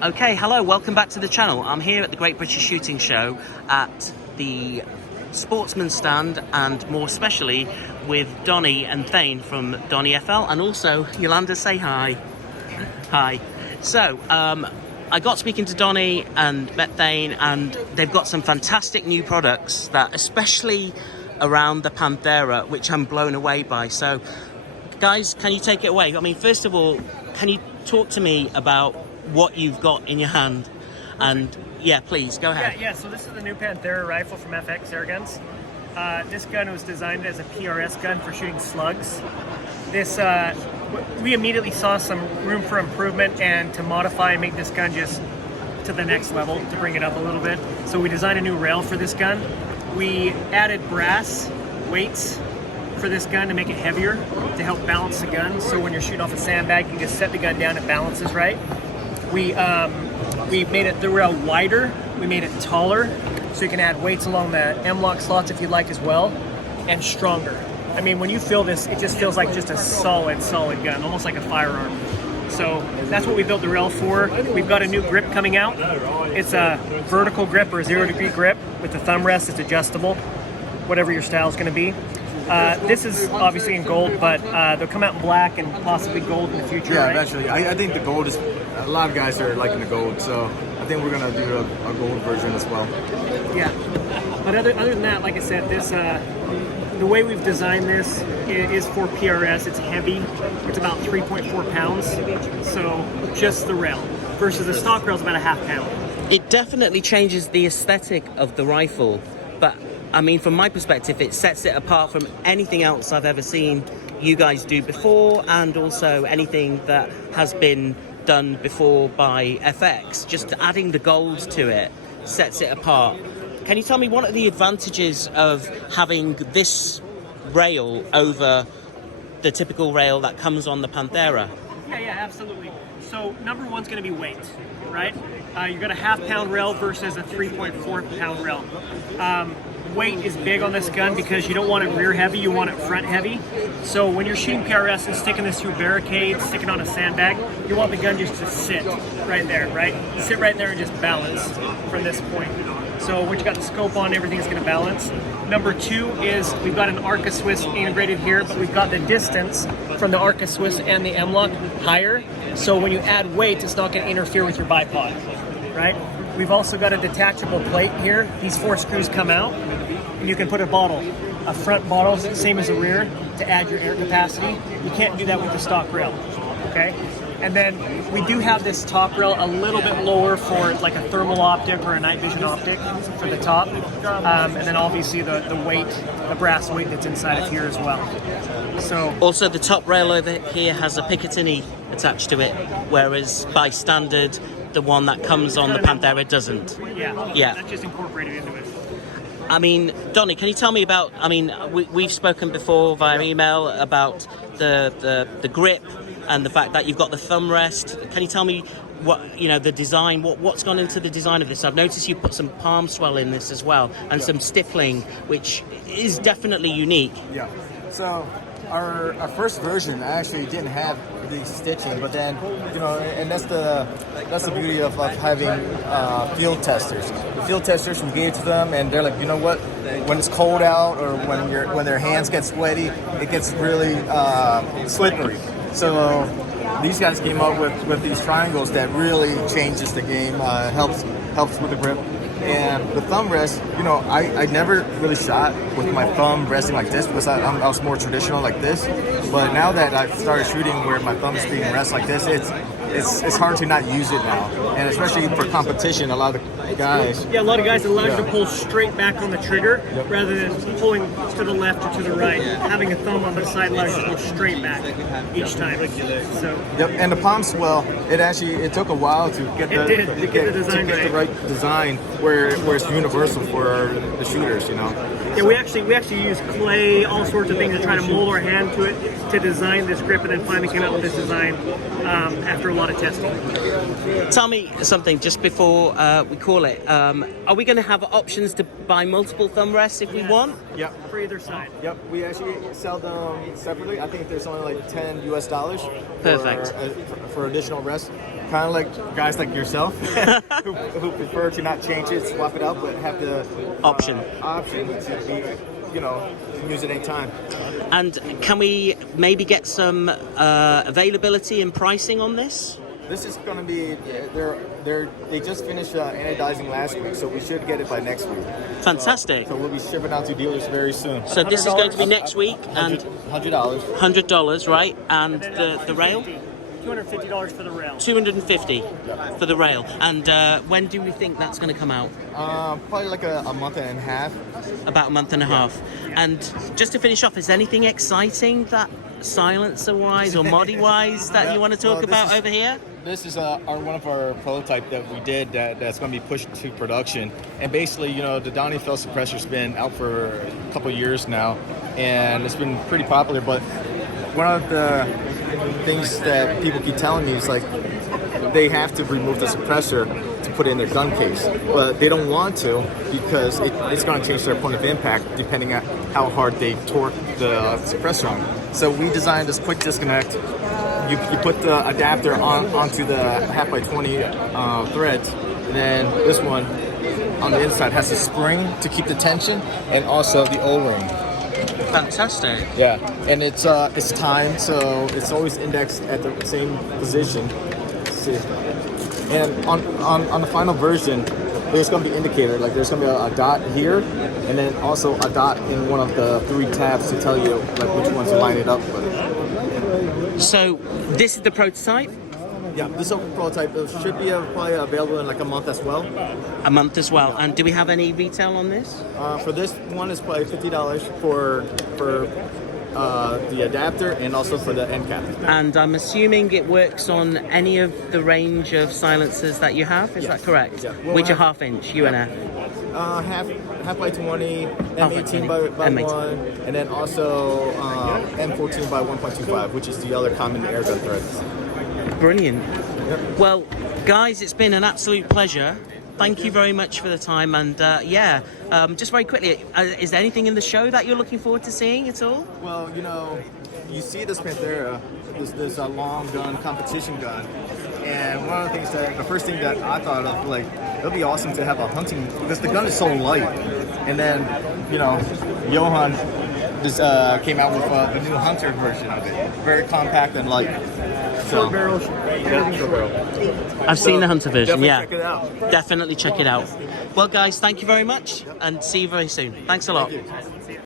Okay, hello, welcome back to the channel. I'm here at the Great British Shooting Show at the Sportsman stand, and more especially with Donny and Thayne from Donny FL, and also Yolanda, say hi. Hi. So, I got speaking to Donny and met Thayne, and they've got some fantastic new products that, especially around the Panthera, which I'm blown away by. So, guys, can you take it away? I mean, first of all, can you talk to me about what you've got in your hand? And yeah, please go ahead. Yeah, so this is the new Panthera rifle from FX Airguns. This gun was designed as a PRS gun for shooting slugs. We immediately saw some room for improvement and to modify and make this gun just to the next level, to bring it up a little bit. So we designed a new rail for this gun. We added brass weights for this gun to make it heavier, to help balance the gun. So when you're shooting off a sandbag, you can just set the gun down, it balances right. We made the rail wider, we made it taller, so you can add weights along the M-lock slots if you like as well, and stronger. I mean, when you feel this, it just feels like just a solid gun, almost like a firearm. So that's what we built the rail for. We've got a new grip coming out. It's a vertical grip or a 0-degree grip with the thumb rest. It's adjustable, whatever your style is going to be. This is obviously in gold, but they'll come out in black and possibly gold in the future. Yeah, right? eventually. I think the gold is, a lot of guys are liking the gold, so I think we're gonna do a gold version as well. Yeah, but other than that, like I said, this the way we've designed this is for PRS. It's heavy. It's about 3.4 pounds. So just the rail versus the stock rail is about a half pound. It definitely changes the aesthetic of the rifle, but I mean, from my perspective, it sets it apart from anything else I've ever seen you guys do before, and also anything that has been done before by FX. Just adding the gold to it sets it apart. Can you tell me what are the advantages of having this rail over the typical rail that comes on the Panthera? Yeah, absolutely. So number one's going to be weight, right? You've got a half-pound rail versus a 3.4-pound rail. Weight is big on this gun because you don't want it rear heavy, you want it front heavy. So when you're shooting PRS and sticking this through barricades, sticking on a sandbag, you want the gun just to sit right there, right? Sit right there and just balance from this point. So when you got the scope on, everything's going to balance. Number two is we've got an Arca Swiss integrated here, but we've got the distance from the Arca Swiss and the M-lock higher. So when you add weight, it's not going to interfere with your bipod, right? We've also got a detachable plate here. These 4 screws come out, and you can put a front bottle, same as the rear, to add your air capacity. You can't do that with the stock rail, okay? And then we do have this top rail a little bit lower for like a thermal optic or a night vision optic for the top. And then obviously the weight, the brass weight that's inside of here as well. So also the top rail over here has a Picatinny attached to it, whereas by standard, the one that comes on the Panthera doesn't. Yeah, that's just incorporated into it. I mean, Donny, can you tell me about, I mean, we've spoken before via email about the grip and the fact that you've got the thumb rest. Can you tell me what, you know, the design, what's gone into the design of this? I've noticed you put some palm swell in this as well, and some stippling, which is definitely unique. Yeah, so our first version actually didn't have the stitching, but then, you know, and that's the beauty of having field testers. The field testers, we gave it to them, and they're like, you know what, when it's cold out or when their hands get sweaty, it gets really slippery. So these guys came up with these triangles that really changes the game, helps with the grip. And the thumb rest, you know, I never really shot with my thumb resting like this because I was more traditional like this. But now that I've started shooting where my thumb is being rest like this, it's hard to not use it now. And especially for competition, a lot of guys. Yeah, a lot of guys allow you to pull straight back on the trigger rather than pulling to the left or to the right. Having a thumb on the side allows you to pull straight back each time. So. Yep, and the palm swell, it took a while to get the right design where it's universal for the shooters, you know. Yeah, we actually use clay, all sorts of things to try to mold our hand to it to design this grip, and then finally came out with this design after a lot of testing. Tell me something just before we call it. Are we going to have options to buy multiple thumb rests if we want? Yep. For either side. Yep. We actually sell them separately. I think there's only like $10 US Perfect. for additional rests. kind of like guys like yourself who prefer to not change it, swap it out, but have the Option to be, you know, use it anytime. And can we maybe get some availability and pricing on this? This is going to be, they just finished anodizing last week, so we should get it by next week. Fantastic. So we'll be shipping out to dealers very soon. So this is going to be next week, and $100. $100, right? And the rail? $250 for the rail. $250 for the rail. And when do we think that's going to come out? Probably like a month and a half. About a month and a half. And just to finish off, is there anything exciting that silencer-wise or Modi-wise that you want to talk about over here? This is one of our prototype that we did that's going to be pushed to production. And basically, you know, the Donny FL suppressor's been out for a couple years now, and it's been pretty popular. But one of the things that people keep telling me is like they have to remove the suppressor to put it in their gun case, but they don't want to because it's going to change their point of impact depending on how hard they torque the suppressor on. So we designed this quick disconnect. You put the adapter onto the 1/2x20 threads. Then this one on the inside has a spring to keep the tension and also the O-ring. Fantastic. Yeah, and it's timed, so it's always indexed at the same position. Let's see. And on the final version, there's going to be indicator. Like there's going to be a dot here, and then also a dot in one of the 3 tabs to tell you like which ones to line it up with. So this is the prototype? Yeah, this prototype should be probably available in like a month as well. A month as well. And do we have any retail on this? For this one, it's probably $50 for the adapter and also for the end cap. And I'm assuming it works on any of the range of silencers that you have. Is that correct? Yeah. Which are 1/2 inch UNF? Half by 20, M18 by 1, and then also M14 by 1.25, which is the other common airgun threads. Brilliant. Yep. Well, guys, it's been an absolute pleasure. Thank you very much for the time. And just very quickly, is there anything in the show that you're looking forward to seeing at all? Well, you know, you see this Panthera, this long gun, competition gun, and one of the things the first thing that I thought of, like, it would be awesome to have a hunting, because the gun is so light. And then, you know, Johan just came out with the new hunter version of it, very compact and light. Short barrel. I've seen the hunter version, Definitely yeah. check it out. Definitely check it out. Well, guys, thank you very much, and see you very soon. Thanks a lot. Thank you.